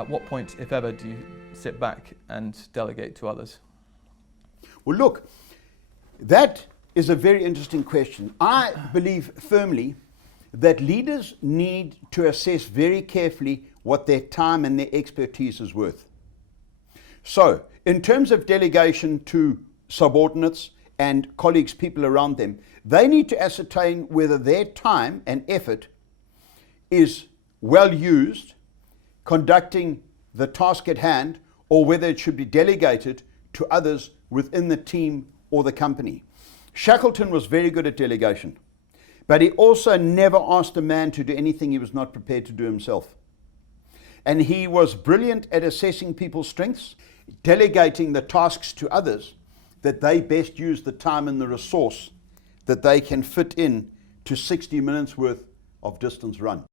At what point, if ever, do you sit back and delegate to others? Well, look, that is a very interesting question. I believe firmly that leaders need to assess very carefully what their time and their expertise is worth. So, in terms of delegation to subordinates and colleagues, people around them, they need to ascertain whether their time and effort is well used conducting the task at hand, or whether it should be delegated to others within the team or the company. Shackleton was very good at delegation, but he also never asked a man to do anything he was not prepared to do himself. And he was brilliant at assessing people's strengths, delegating the tasks to others that they best use the time and the resource that they can fit in to 60 minutes worth of distance run.